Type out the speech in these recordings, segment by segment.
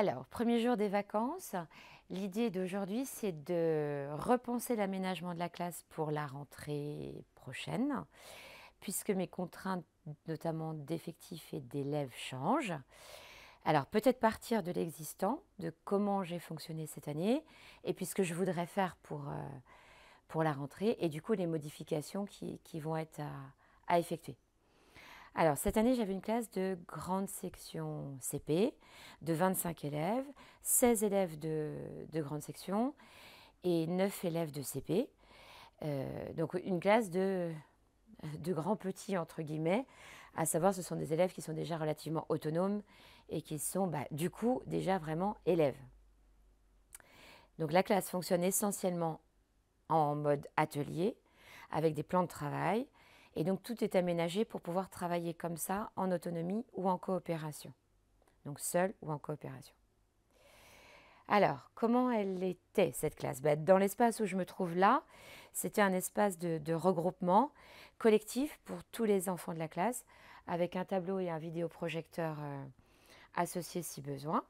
Alors, premier jour des vacances, l'idée d'aujourd'hui, c'est de repenser l'aménagement de la classe pour la rentrée prochaine, puisque mes contraintes, notamment d'effectifs et d'élèves, changent. Alors, peut-être partir de l'existant, de comment j'ai fonctionné cette année, et puis ce que je voudrais faire pour la rentrée, et du coup, les modifications qui vont être à effectuer. Alors, cette année, j'avais une classe de grande section CP, de 25 élèves, 16 élèves de grande section et 9 élèves de CP. Donc, une classe de grands petits, entre guillemets, à savoir ce sont des élèves qui sont déjà relativement autonomes et qui sont, du coup, déjà vraiment élèves. Donc, la classe fonctionne essentiellement en mode atelier, avec des plans de travail. Et donc, tout est aménagé pour pouvoir travailler comme ça, en autonomie ou en coopération. Donc, seul ou en coopération. Alors, comment elle était, cette classe? Dans l'espace où je me trouve là, c'était un espace de regroupement collectif pour tous les enfants de la classe, avec un tableau et un vidéoprojecteur associés si besoin.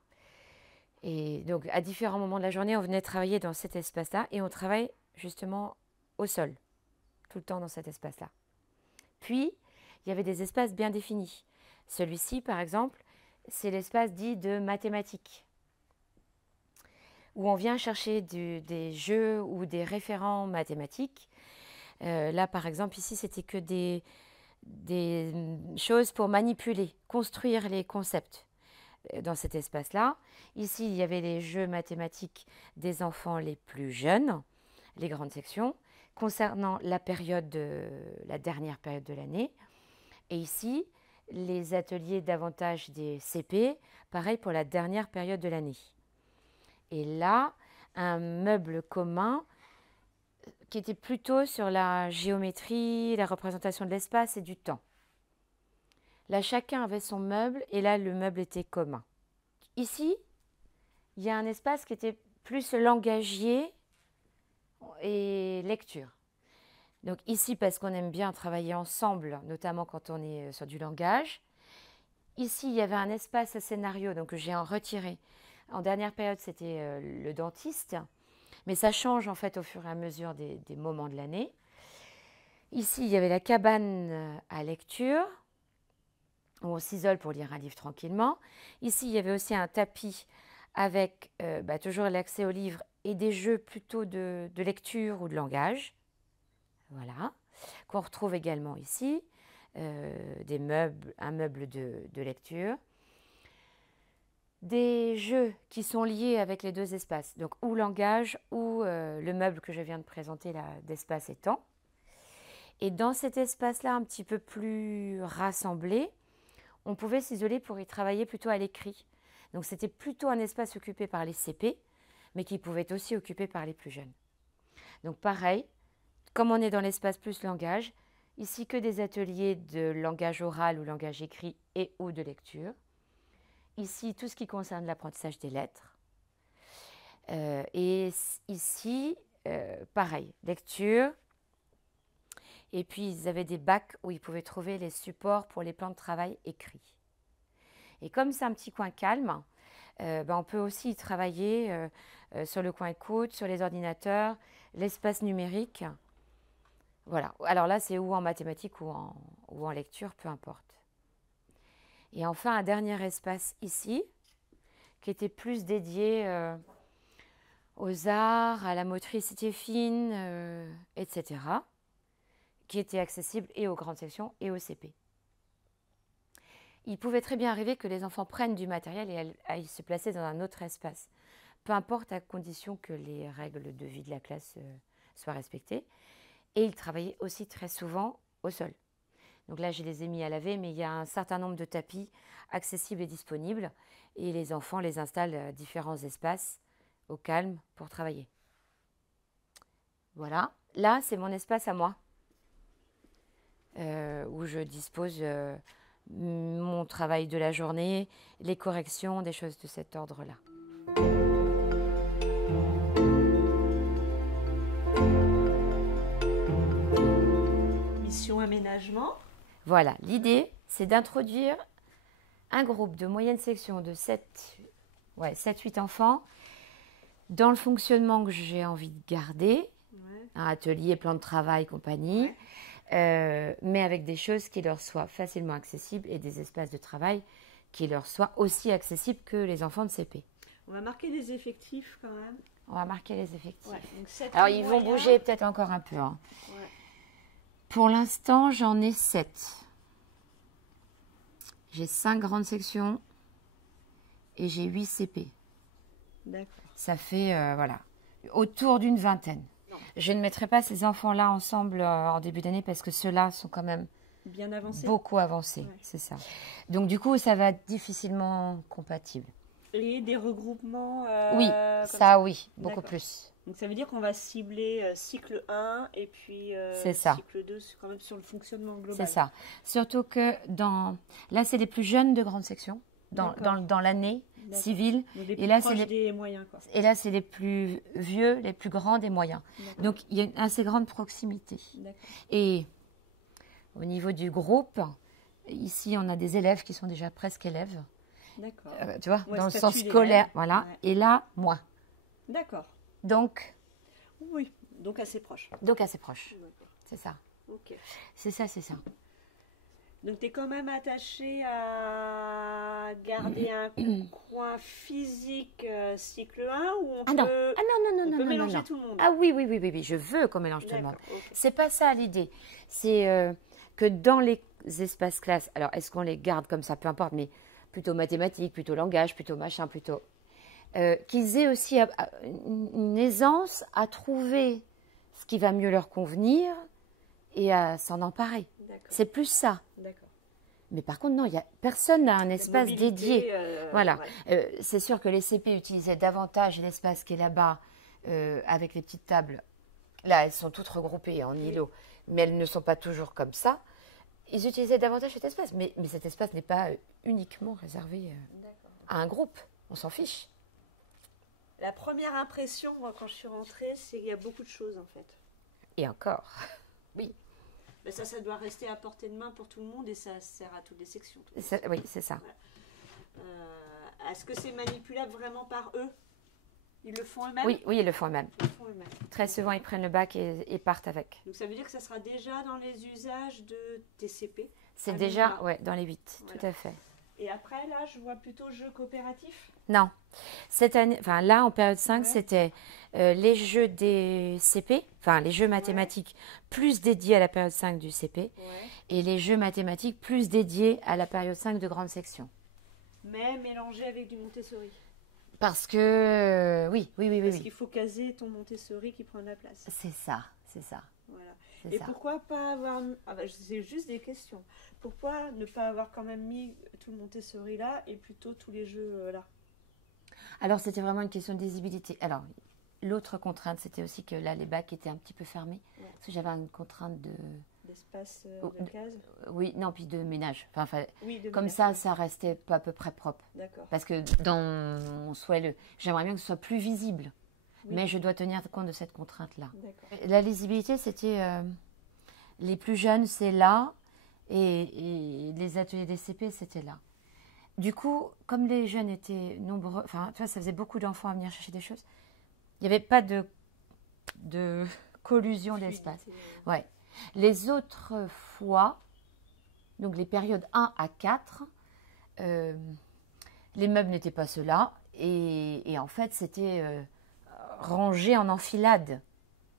Et donc, à différents moments de la journée, on venait travailler dans cet espace-là et on travaille justement au sol, tout le temps dans cet espace-là. Puis, il y avait des espaces bien définis. Celui-ci, par exemple, c'est l'espace dit de mathématiques, où on vient chercher des jeux ou des référents mathématiques. Là, par exemple, ici, c'était que des choses pour manipuler, construire les concepts dans cet espace-là. Ici, il y avait les jeux mathématiques des enfants les plus jeunes, les grandes sections, concernant la dernière période de l'année. Et ici, les ateliers davantage des CP, pareil pour la dernière période de l'année. Et là, un meuble commun qui était plutôt sur la géométrie, la représentation de l'espace et du temps. Là, chacun avait son meuble et là, le meuble était commun. Ici, il y a un espace qui était plus langagier et lecture. Donc ici, parce qu'on aime bien travailler ensemble, notamment quand on est sur du langage. Ici, il y avait un espace à scénario, donc j'ai en retiré. En dernière période, c'était le dentiste, mais ça change en fait au fur et à mesure des moments de l'année. Ici, il y avait la cabane à lecture, où on s'isole pour lire un livre tranquillement. Ici, il y avait aussi un tapis avec toujours l'accès aux livres et des jeux plutôt de lecture ou de langage. Voilà, qu'on retrouve également ici, un meuble de lecture. Des jeux qui sont liés avec les deux espaces, donc ou langage ou le meuble que je viens de présenter là, d'espace et temps. Et dans cet espace-là, un petit peu plus rassemblé, on pouvait s'isoler pour y travailler plutôt à l'écrit. Donc c'était plutôt un espace occupé par les CP, mais qui pouvait être aussi occupé par les plus jeunes. Donc pareil, comme on est dans l'espace plus langage, ici que des ateliers de langage oral ou langage écrit et ou de lecture. Ici, tout ce qui concerne l'apprentissage des lettres. Et ici, pareil, lecture. Et puis, ils avaient des bacs où ils pouvaient trouver les supports pour les plans de travail écrits. Et comme c'est un petit coin calme, on peut aussi y travailler sur le coin écoute, sur les ordinateurs, l'espace numérique. Voilà. Alors là, c'est ou en mathématiques ou en lecture, peu importe. Et enfin, un dernier espace ici, qui était plus dédié aux arts, à la motricité fine, etc., qui était accessible et aux grandes sections et aux CP. Il pouvait très bien arriver que les enfants prennent du matériel et aillent se placer dans un autre espace, peu importe à condition que les règles de vie de la classe soient respectées. Et ils travaillaient aussi très souvent au sol. Donc là, je les ai mis à laver, mais il y a un certain nombre de tapis accessibles et disponibles. Et les enfants les installent à différents espaces au calme pour travailler. Voilà. Là, c'est mon espace à moi, où je dispose mon travail de la journée, les corrections, des choses de cet ordre-là. Mission aménagement. Voilà, l'idée, c'est d'introduire un groupe de moyenne section de 7 ouais, 7-8 enfants, dans le fonctionnement que j'ai envie de garder, Ouais. un atelier, plan de travail, compagnie, mais avec des choses qui leur soient facilement accessibles et des espaces de travail qui leur soient aussi accessibles que les enfants de CP. On va marquer les effectifs quand même. On va marquer les effectifs. Ouais. Donc 7 Alors, ils vont moyens. bouger peut-être encore un peu. Hein. Ouais. Pour l'instant, j'en ai 7. J'ai 5 grandes sections et j'ai 8 CP. D'accord. Ça fait, voilà, autour d'une vingtaine. Non. Je ne mettrai pas ces enfants-là ensemble en début d'année parce que ceux-là sont quand même Bien avancé. beaucoup avancés. Ouais. C'est ça. Donc, du coup, ça va être difficilement compatible. Et des regroupements. Oui, comme ça, oui, beaucoup D'accord. plus. Donc ça veut dire qu'on va cibler cycle 1 et puis C'est ça. cycle 2 quand même sur le fonctionnement global. C'est ça. Surtout que là, c'est les plus jeunes de grande section, D'accord. dans l'année D'accord. civile. Donc les Et plus là, proches c'est des moyens, quoi. Et là, c'est les plus vieux, les plus grands des moyens. D'accord. Donc, il y a une assez grande proximité. D'accord. Et au niveau du groupe, ici, on a des élèves qui sont déjà presque élèves. D'accord. Tu vois, Ouais, dans le statut sens d'élève. scolaire. Voilà. Ouais. Et là, moi. D'accord. Donc Oui. Donc assez proche. assez proche. D'accord. C'est ça. Ok. C'est ça, c'est ça. Donc tu es quand même attaché à garder un coin physique cycle 1 ou on Ah non, peut, ah non, non, on non, peut non, mélanger non. tout le monde. Ah oui, oui, oui, oui, oui. Je veux qu'on mélange tout le monde. D'accord. Ok. C'est pas ça l'idée. C'est que dans les espaces classes, alors est-ce qu'on les garde comme ça, peu importe, mais plutôt mathématiques, plutôt langage, plutôt machin, plutôt. Qu'ils aient aussi une aisance à trouver ce qui va mieux leur convenir et à s'en emparer. D'accord. C'est plus ça. D'accord. Mais par contre, non, personne n'a un espace Mobilité, dédié. Voilà. ouais. C'est sûr que les CP utilisaient davantage l'espace qui est là-bas avec les petites tables. Là, elles sont toutes regroupées en îlots, mais elles ne sont pas toujours comme ça. Ils utilisaient davantage cet espace, mais cet espace n'est pas uniquement réservé D'accord. à un groupe. On s'en fiche. La première impression, moi, quand je suis rentrée, c'est qu'il y a beaucoup de choses en fait. Et encore. Oui, Mais ça doit rester à portée de main pour tout le monde et ça sert à toutes les sections. oui, c'est ça. Est-ce que c'est manipulable vraiment par eux? Ils le font eux-mêmes? Oui, oui, ils le font eux-mêmes. Ils le font eux-mêmes. Très souvent, ils prennent le bac et partent avec. Donc ça veut dire que ça sera déjà dans les usages de TCP. C'est à déjà, minima. ouais, dans les 8, Voilà. tout à fait. Et après, là, je vois plutôt jeux coopératifs. Non. Cette année, enfin là, en période 5, Ouais. c'était les jeux des CP, enfin les jeux mathématiques plus dédiés à la période 5 du CP, Ouais. et les jeux mathématiques plus dédiés à la période 5 de grande section. Mais mélangés avec du Montessori. Parce que, oui, oui, oui, oui, Parce oui. qu'il faut caser ton Montessori qui prend de la place. C'est ça, c'est ça, Voilà. c'est Et ça. pourquoi pas avoir... Ah bah, c'est juste des questions. Pourquoi ne pas avoir quand même mis tout le Montessori là et plutôt tous les jeux là? Alors, c'était vraiment une question de lisibilité. Alors, l'autre contrainte, c'était aussi que là, les bacs étaient un petit peu fermés. Ouais. Parce que j'avais une contrainte de... D'espace Oh, de case? Oui, non, puis de ménage. Enfin, Oui, de comme ménage, ça, ouais. ça restait pas à peu près propre. D'accord. Parce que dans mon souhait, j'aimerais bien que ce soit plus visible. Oui. Mais je dois tenir compte de cette contrainte-là. D'accord. La lisibilité, c'était... les plus jeunes, c'est là. Et les ateliers des CP, c'était là. Du coup, comme les jeunes étaient nombreux... Enfin, tu vois, ça faisait beaucoup d'enfants à venir chercher des choses. Il n'y avait pas de collusion d'espace. Ouais. Les autres fois, donc les périodes 1 à 4, les meubles n'étaient pas ceux-là. Et en fait, c'était rangé en enfilade.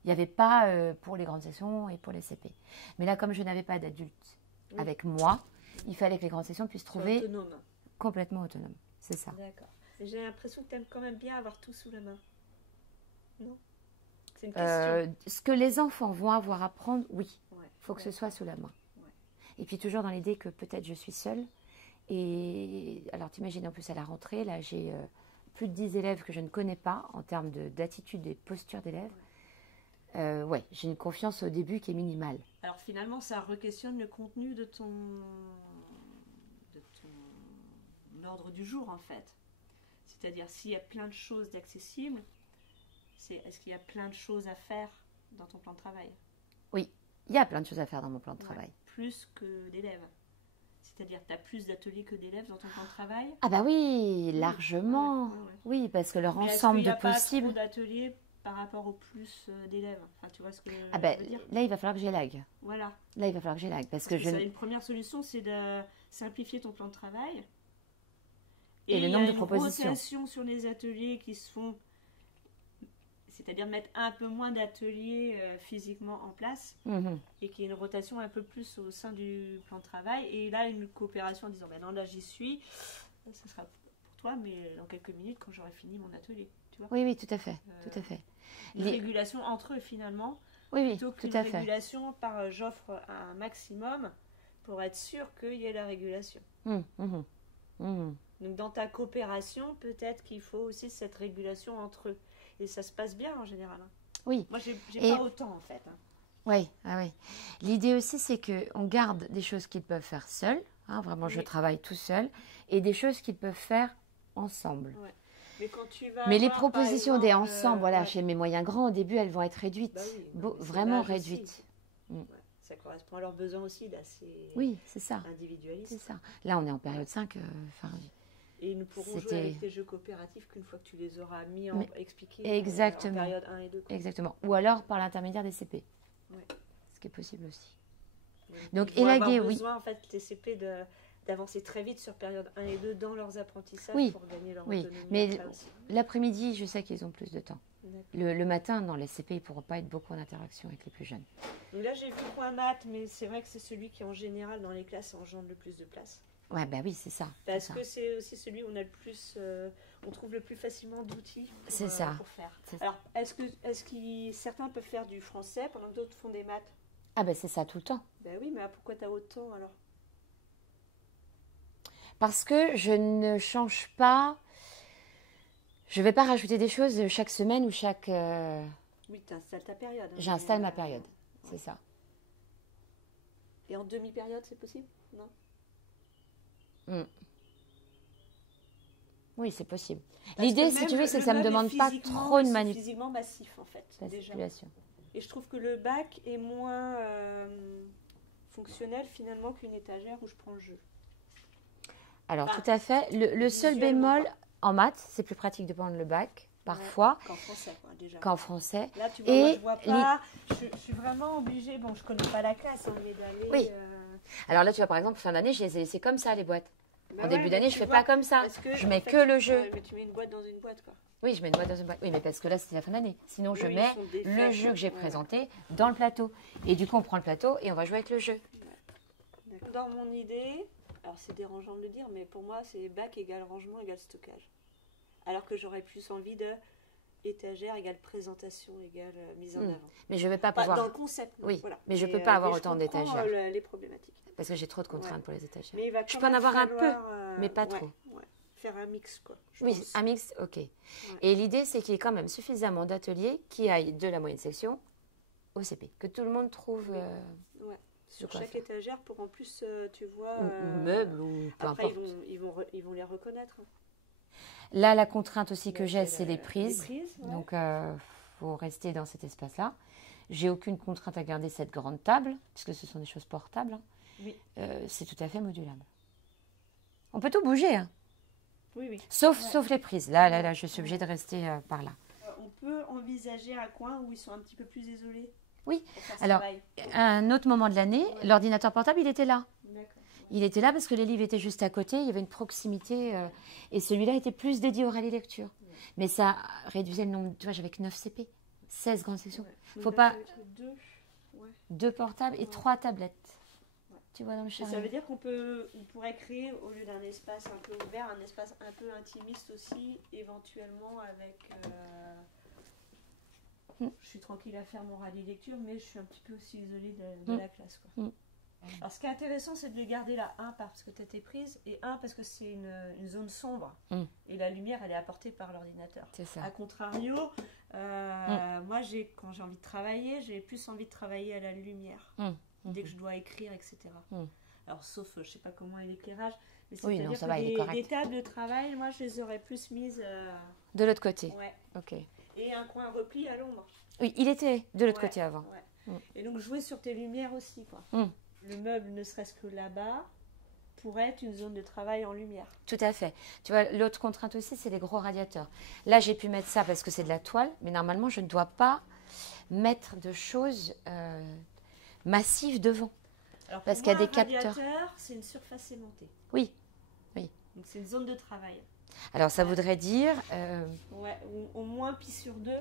Il n'y avait pas pour les grandes sections et pour les CP. Mais là, comme je n'avais pas d'adultes avec moi, il fallait que les grandes sections puissent trouver Autonome. complètement autonomes. C'est ça. D'accord. J'ai l'impression que tu aimes quand même bien avoir tout sous la main. Non? C'est une question. Ce que les enfants vont avoir à prendre, oui. Ouais. Il faut que ce soit sous la main. Ouais. Et puis toujours dans l'idée que peut-être je suis seule. Et alors t'imagines en plus à la rentrée, là j'ai plus de 10 élèves que je ne connais pas en termes d'attitude et posture d'élèves. Ouais, j'ai une confiance au début qui est minimale. Alors finalement, ça re-questionne le contenu de ton ordre du jour en fait. C'est-à-dire s'il y a plein de choses d'accessibles, est-ce qu'il y a plein de choses à faire dans ton plan de travail? Oui, il y a plein de choses à faire dans mon plan de travail. Plus que d'élèves. C'est-à-dire que tu as plus d'ateliers que d'élèves dans ton plan de travail? Ah bah oui, largement. Ouais. Oui, parce que leur Mais est-ce ensemble qu'il n'y de a pas possibles... trop d'ateliers par rapport au plus d'élèves? Enfin, tu vois ce que Ah ben, je veux dire? là, il va falloir que j'élague. Voilà. Là, il va falloir que j'élague. Parce que Parce que je... une première solution, c'est de simplifier ton plan de travail. Et le il y nombre a de une propositions. rotation sur les ateliers qui se font, c'est-à-dire mettre un peu moins d'ateliers physiquement en place Mhm. et qu'il y ait une rotation un peu plus au sein du plan de travail. Et là, une coopération en disant, ben non, là j'y suis, ça sera pour toi, mais dans quelques minutes quand j'aurai fini mon atelier. Tu vois? Oui, oui, tout à fait. Tout à fait. Une Les- régulation entre eux finalement, Oui, oui, plutôt tout qu'une à fait. régulation par j'offre un maximum pour être sûr qu'il y ait la régulation. Mhm, mhm, mhm. Donc dans ta coopération, peut-être qu'il faut aussi cette régulation entre eux. Et ça se passe bien en général. Hein. Oui. Moi, j'ai Et- pas autant en fait. Hein. Oui, ah oui. L'idée aussi, c'est qu'on garde des choses qu'ils peuvent faire seuls. Hein, vraiment, je Oui. travaille tout seul. Et des choses qu'ils peuvent faire ensemble. Ouais. Mais quand tu vas Mais les avoir, par propositions des exemple, ensemble, voilà, ouais. chez mes moyens grands, au début, elles vont être réduites. Bah oui, non, mais c'est Vraiment l'âge aussi. réduites. Ouais. Ça correspond à leurs besoins aussi d'assez Oui, c'est ça. individualistes. C'est ça. Là, on est en période 5. Et ils ne pourront jouer C'était- avec tes jeux coopératifs qu'une fois que tu les auras mis en Mais- expliqués Exactement. en période 1 et 2. Quoi. Exactement. Ou alors par l'intermédiaire des CP. Ouais. Ce qui est possible aussi. Donc, Donc, ils vont élaguer, avoir oui. besoin, en fait, les CP d'avancer très vite sur période 1 et 2 dans leurs apprentissages Oui. pour gagner leur Oui. autonomie. Mais après aussi. l'après-midi, je sais qu'ils ont plus de temps. D'accord. Le matin, non, les CP, ils ne pourront pas être beaucoup en interaction avec les plus jeunes. Donc là, j'ai vu point maths, mais c'est vrai que c'est celui qui, en général, dans les classes, engendre le plus de place. Ouais, bah oui, c'est ça. Parce c'est que ça. c'est aussi celui où on a le plus, on trouve le plus facilement d'outils pour, C'est ça. pour faire. C'est ça. Alors, est-ce que certains peuvent faire du français pendant que d'autres font des maths? Ah ben c'est ça tout le temps. Ben oui, mais pourquoi t'as autant alors? Parce que je ne change pas. Je ne vais pas rajouter des choses chaque semaine ou chaque... Oui, tu installes ta période. Hein, J'installe mais, ma période. C'est ça. Et en demi-période, c'est possible? Non? Oui, c'est possible. Parce que L'idée, si même tu veux, le c'est que ça ne me meuble est demande pas physiquement- trop de c'est physiquement massif en fait, déjà. manipulation. Et je trouve que le bac est moins fonctionnel finalement qu'une étagère où je prends le jeu. Alors, Ah, tout à fait. Le seul visuellement, bémol, en maths, c'est plus pratique de prendre le bac, parfois, Qu'en français, quoi, déjà. qu'en français. Là, tu vois, Et moi, je vois pas. Je suis vraiment obligée. Bon, je connais pas la classe, hein, mais d'aller. Oui. Alors là, tu vois, par exemple, fin d'année, je les ai laissées comme ça, les boîtes. Bah En ouais, début mais d'année, tu je fais vois, pas comme ça. parce que, Je en mets fait, que le jeu. ouais, mais tu mets une boîte dans une boîte, quoi. Oui, je mets une boîte dans une boîte. Oui, mais parce que là, c'était la fin d'année. Sinon, je Oui, ils mets font des le fêtes, jeu que j'ai ouais. présenté dans le plateau. Et du coup, on prend le plateau et on va jouer avec le jeu. D'accord. Dans mon idée, alors c'est dérangeant de le dire, mais pour moi, c'est bac égale rangement égale stockage. Alors que j'aurais plus envie de étagère égale présentation égale mise en avant. Mais je ne vais pas Pas pouvoir... dans le concept. Non, Oui, voilà. mais je peux pas avoir autant je comprends, d'étagères. les problématiques. Parce que j'ai trop de contraintes Ouais. pour les étagères. Mais il va Je quand peux en même avoir un peu, falloir, mais pas ouais, trop. ouais. Faire un mix, quoi. je Oui, pense. un mix, ok. Et l'idée, c'est qu'il y ait quand même suffisamment d'ateliers qui aillent de la moyenne section au CP. Que tout le monde trouve... Ouais. Sur quoi chaque faire. étagère, pour en plus, tu vois. ou meuble, ou peu Après, importe. ils vont les reconnaître. Hein. Là, la contrainte aussi que Là, j'ai, c'est les prises. ouais. Donc, faut rester dans cet espace-là. J'ai aucune contrainte à garder cette grande table, puisque ce sont des choses portables. Hein. Oui. C'est tout à fait modulable. On peut tout bouger, hein. Oui, oui. Sauf les prises. Là, je suis obligée de rester par là. On peut envisager un coin où ils sont un petit peu plus isolés. Oui. pour faire ce Alors, travail. un autre moment de l'année, Ouais. l'ordinateur portable, il était là. D'accord. Il était là parce que les livres étaient juste à côté, il y avait une proximité. Et celui-là était plus dédié aux rallye lecture. Mais ça réduisait le nombre. Tu vois, j'avais que 9 CP, 16 grandes sections. Ouais. Faut Donc pas- là, ça va être deux. Ouais. 2 portables et 3 tablettes. Ouais. Tu vois, dans le Et chariot. ça veut dire on pourrait créer, au lieu d'un espace un peu ouvert, un espace un peu intimiste aussi, éventuellement avec... Je suis tranquille à faire mon rallye lecture, mais je suis un petit peu aussi isolée de la classe. Quoi. Alors, ce qui est intéressant, c'est de le garder là, parce que tu as tes prises, et parce que c'est une zone sombre, et la lumière, elle est apportée par l'ordinateur. C'est ça. A contrario, moi, quand j'ai envie de travailler, j'ai plus envie de travailler à la lumière, dès que je dois écrire, etc. Alors, sauf, je sais pas comment est l'éclairage, mais Oui, c'est-à-dire non, ça que va, il est correct. des tables de travail, moi, je les aurais plus mises... De l'autre côté. ouais. Ok. Et un coin repli à l'ombre. Oui, il était de l'autre Ouais, côté avant. ouais. Et donc jouer sur tes lumières aussi, quoi. Le meuble, ne serait-ce que là-bas, pourrait être une zone de travail en lumière. Tout à fait. Tu vois, l'autre contrainte aussi, c'est les gros radiateurs. Là, j'ai pu mettre ça parce que c'est de la toile, mais normalement, je ne dois pas mettre de choses massives devant. Alors, parce qu'il y a des capteurs. capteurs. C'est une surface aimantée. Oui, oui. Donc, c'est une zone de travail. Alors, ça voudrait dire... Ouais, au moins pi sur 2.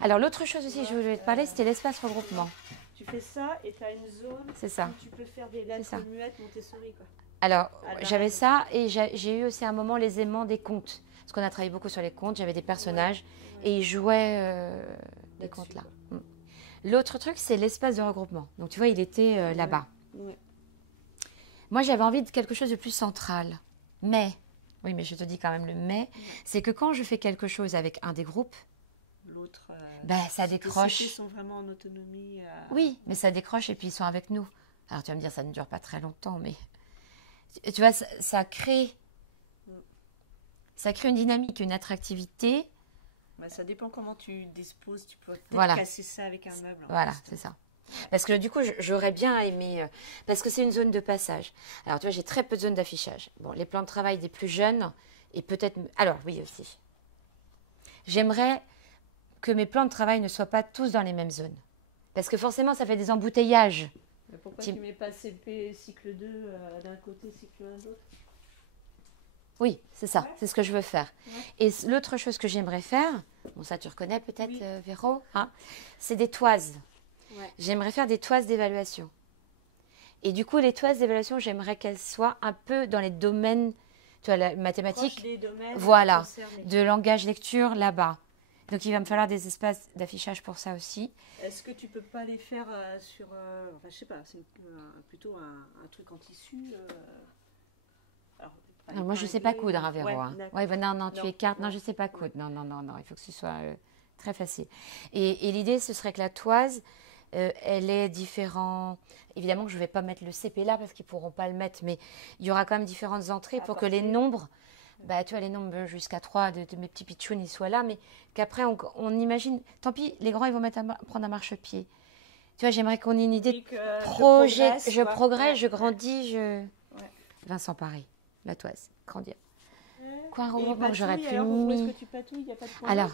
Alors, l'autre chose aussi que je voulais te parler, c'était l'espace regroupement. Tu fais ça et tu as une zone où tu peux faire des lettres muettes Montessori, quoi. Alors, j'avais ça et j'ai eu aussi à un moment les aimants des contes. Parce qu'on a travaillé beaucoup sur les contes, j'avais des personnages et ils jouaient des contes là. L'autre truc, c'est l'espace de regroupement. Donc, tu vois, il était là-bas. Ouais. Moi, j'avais envie de quelque chose de plus central. Mais, oui, mais je te dis quand même le mais, c'est que quand je fais quelque chose avec un des groupes, l'autre, ça décroche. Ils sont vraiment en autonomie. Oui, mais ça décroche et puis ils sont avec nous. Alors, tu vas me dire, ça ne dure pas très longtemps, mais... Tu vois, ça crée une dynamique, une attractivité. Ça dépend comment tu disposes. Tu peux peut-être casser ça avec un meuble. Voilà, c'est ça. Parce que du coup, j'aurais bien aimé... parce que c'est une zone de passage. Alors, tu vois, j'ai très peu de zones d'affichage. Bon, les plans de travail des plus jeunes, et peut-être... Alors, oui, aussi. J'aimerais que mes plans de travail ne soient pas tous dans les mêmes zones. Parce que forcément, ça fait des embouteillages. Mais pourquoi tu mets pas CP cycle 2 d'un côté, cycle 1 de l'autre? Oui, c'est ça, c'est ce que je veux faire. Et l'autre chose que j'aimerais faire, bon ça tu reconnais peut-être Véro, hein, c'est des toises. J'aimerais faire des toises d'évaluation. Et du coup, les toises d'évaluation, j'aimerais qu'elles soient un peu dans les domaines, tu vois, la mathématique, de langage lecture là-bas. Donc, il va me falloir des espaces d'affichage pour ça aussi. Est-ce que tu peux pas les faire sur... enfin, je sais pas, c'est plutôt un truc en tissu alors, moi, je ne sais pas coudre, hein, Véro. Non, tu écartes. Non, je ne sais pas coudre. Non, il faut que ce soit très facile. Et l'idée, ce serait que la toise, elle est différente. Évidemment que je ne vais pas mettre le CP là parce qu'ils ne pourront pas le mettre, mais il y aura quand même différentes entrées pour que les nombres... tu vois, les nombres jusqu'à 3 de mes petits pitchouns, ils soient là, mais qu'après, on imagine... Tant pis, les grands, ils vont prendre un marchepied. Tu vois, j'aimerais qu'on ait une idée de projet. Je progresse, je grandis, Vincent, pareil, la toise, grandir. Coin regroupement, j'aurais pu... Où est-ce que tu patouilles? Il n'y a pas de coin d'eau?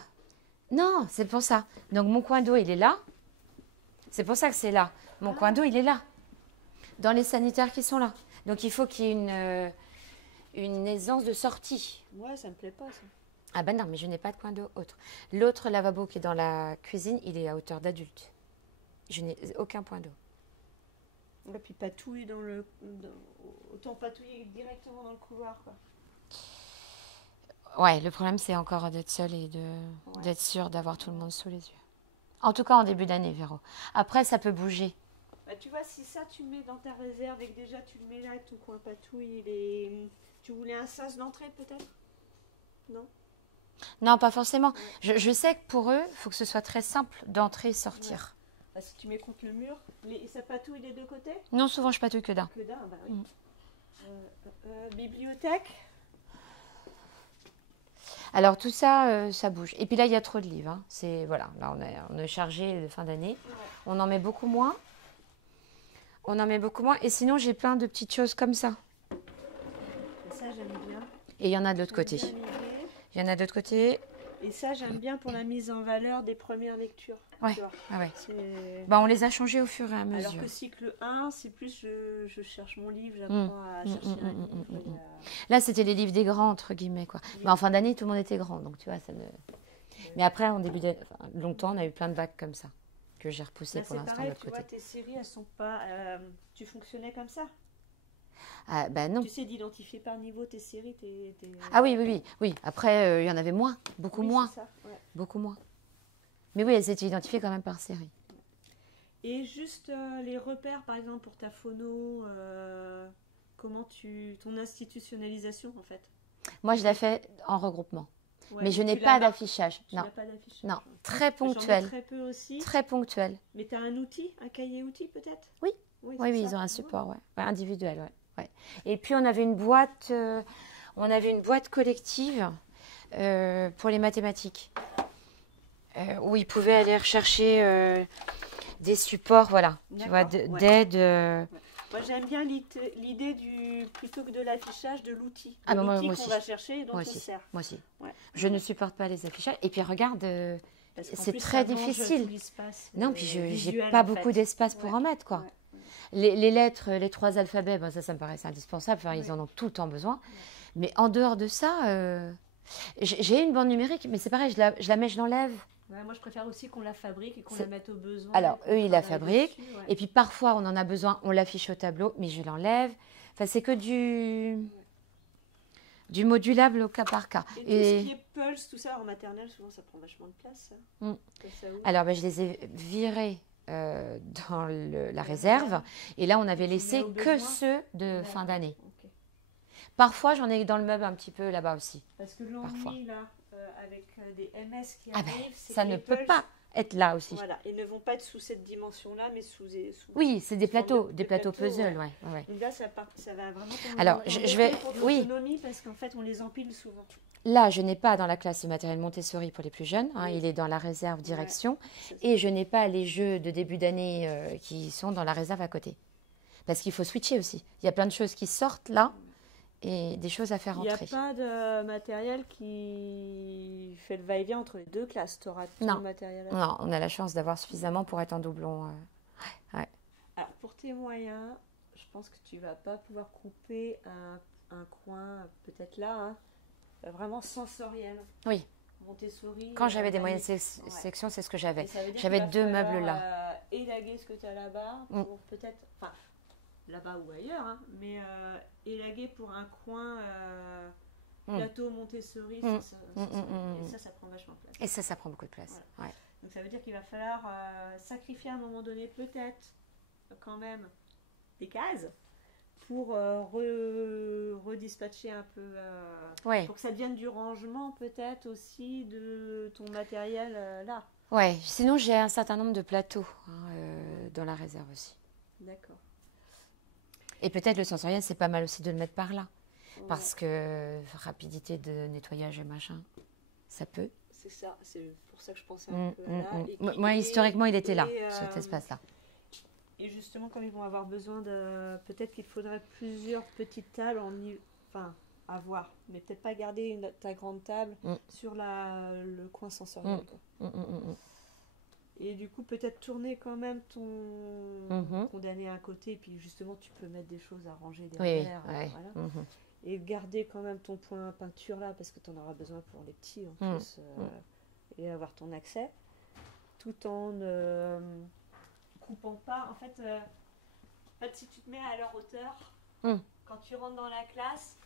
Non, c'est pour ça. Donc, mon coin d'eau, il est là. C'est pour ça que c'est là. Mon coin d'eau, il est là. Dans les sanitaires qui sont là. Donc, il faut qu'il y ait une aisance de sortie. Ouais, ça me plaît pas, ça. Ah ben non, mais je n'ai pas de coin d'eau autre. L'autre lavabo qui est dans la cuisine, il est à hauteur d'adulte. Je n'ai aucun point d'eau. Et puis patouille autant patouiller directement dans le couloir, quoi. Ouais, le problème, c'est encore d'être seule et d'être sûre d'avoir tout le monde sous les yeux. En tout cas, en début d'année, Véro. Après, ça peut bouger. Tu vois, si ça, tu mets dans ta réserve et que déjà tu le mets là, ton coin patouille, tu voulais un sas d'entrée, peut-être? Non? Non, pas forcément. Je sais que pour eux, il faut que ce soit très simple d'entrer et sortir. Si tu mets contre le mur, ça patouille des deux côtés? Non, souvent, je patouille que d'un. Que d'un, bah oui. Bibliothèque? Alors, tout ça, ça bouge. Et puis là, il y a trop de livres. Hein. Là, on est chargé de fin d'année. On en met beaucoup moins. Et sinon, j'ai plein de petites choses comme ça. Et ça, j'aime bien. Et il y en a de l'autre côté. Et ça, j'aime bien pour la mise en valeur des premières lectures. Ouais. On les a changés au fur et à mesure. Alors que cycle 1, c'est plus je cherche mon livre, j'apprends à chercher un livre. Là, c'était les livres des grands, entre guillemets, quoi. Mais en fin d'année, tout le monde était grand, donc tu vois, ça ne... Mais après, en début d'année, longtemps, on a eu plein de vagues comme ça, que j'ai repoussé pour l'instant de l'autre côté. Tu vois, tes séries, elles sont pas... tu fonctionnais comme ça? Non. Tu sais d'identifier par niveau tes séries, Ah oui. Après, il y en avait moins, beaucoup moins. Ça, beaucoup moins. Mais oui, elles étaient identifiées quand même par série. Et juste les repères, par exemple, pour ta phono, ton institutionnalisation, en fait? Moi, je la fais en regroupement. Mais je n'ai pas d'affichage. Non. Non, très ponctuel. Très peu aussi. Très ponctuel. Mais tu as un outil, un cahier outil peut-être? Oui, ils ont un support, individuel, ouais. Et puis on avait une boîte, collective pour les mathématiques, où ils pouvaient aller rechercher des supports, tu vois, d'aide. Moi, j'aime bien l'idée du plutôt que de l'affichage, de l'outil. Ah bah, moi L'outil qu'on aussi. va chercher et dont Moi on aussi. sert. Moi aussi. Ouais. Je ne supporte pas les affichages. Et puis regarde, Parce qu'en c'est plus, très ça mange difficile. tout l'espace, Non, puis j'ai visuel, pas en beaucoup fait. d'espace pour Ouais. en mettre, quoi. Ouais. Les lettres, les 3 alphabets, ben ça me paraissait indispensable. Enfin, Oui. ils en ont tout le temps besoin. Ouais. Mais en dehors de ça, j'ai une bande numérique, mais c'est pareil, je la mets, je l'enlève. Ouais, moi, je préfère aussi qu'on la fabrique et qu'on la mette au besoin. Alors, eux, ils la travaille fabriquent. dessus, ouais. Et puis, parfois, on en a besoin, on l'affiche au tableau, mais je l'enlève. Enfin, c'est que du modulable au cas par cas. Et tout ce qui est Pulse, tout ça, en maternelle, souvent, ça prend vachement de place. Ça. Ça Alors, ben, je les ai virés dans la réserve. Et là, on avait laissé que ceux de fin d'année. Okay. Parfois, j'en ai dans le meuble un petit peu là-bas aussi. Parce que l'ennui, là, avec des MS qui ben, arrivent, c'est ça que ne les peut Pulse, pas être là aussi. Voilà, ils ne vont pas être sous cette dimension-là, mais sous oui, c'est des plateaux, des plateaux puzzle, ouais. Donc là, ça va vraiment. Alors, je vais, oui. Parce qu'en fait, on les empile souvent. Là, je n'ai pas dans la classe le matériel Montessori pour les plus jeunes. Hein, Oui. il est dans la réserve direction. Ouais, et je n'ai pas les jeux de début d'année qui sont dans la réserve à côté. Parce qu'il faut switcher aussi. Il y a plein de choses qui sortent là et des choses à faire Il n'y entrer. a pas de matériel qui fait le va-et-vient entre les deux classes. Tu auras tout Non. le matériel. Non, on a la chance d'avoir suffisamment pour être en doublon. Ouais. Alors, pour tes moyens, je pense que tu vas pas pouvoir couper un coin, peut-être là, hein, vraiment sensoriel. Oui. Montessori. Quand j'avais des moyennes sections, c'est ce que j'avais. J'avais qu'il va 2 falloir, meubles là. Élaguer ce que tu as là-bas pour peut-être. Enfin, là-bas ou ailleurs, hein, mais élaguer pour un coin plateau Montessori, et ça prend vachement de place. Et ça prend beaucoup de place. Voilà. Ouais. Donc ça veut dire qu'il va falloir sacrifier à un moment donné peut-être quand même des cases pour redispatcher un peu, pour que ça devienne du rangement peut-être aussi de ton matériel là. Ouais, sinon j'ai un certain nombre de plateaux dans la réserve aussi. D'accord. Et peut-être le sensoriel, c'est pas mal aussi de le mettre par là. Ouais. Parce que rapidité de nettoyage et machin, ça peut. C'est ça, c'est pour ça que je pensais un peu là. Moi, historiquement, il était là, cet espace-là. Et justement, comme ils vont avoir besoin de... Peut-être qu'il faudrait plusieurs petites tables à voir. Mais peut-être pas garder ta grande table sur le coin sensoriel. Et du coup, peut-être tourner quand même ton condamné à un côté. Et puis justement, tu peux mettre des choses à ranger derrière. Oui. Voilà. Et garder quand même ton point peinture là, parce que tu en auras besoin pour les petits en plus. Et avoir ton accès. Tout en coupant pas. En fait, si tu te mets à leur hauteur, quand tu rentres dans la classe,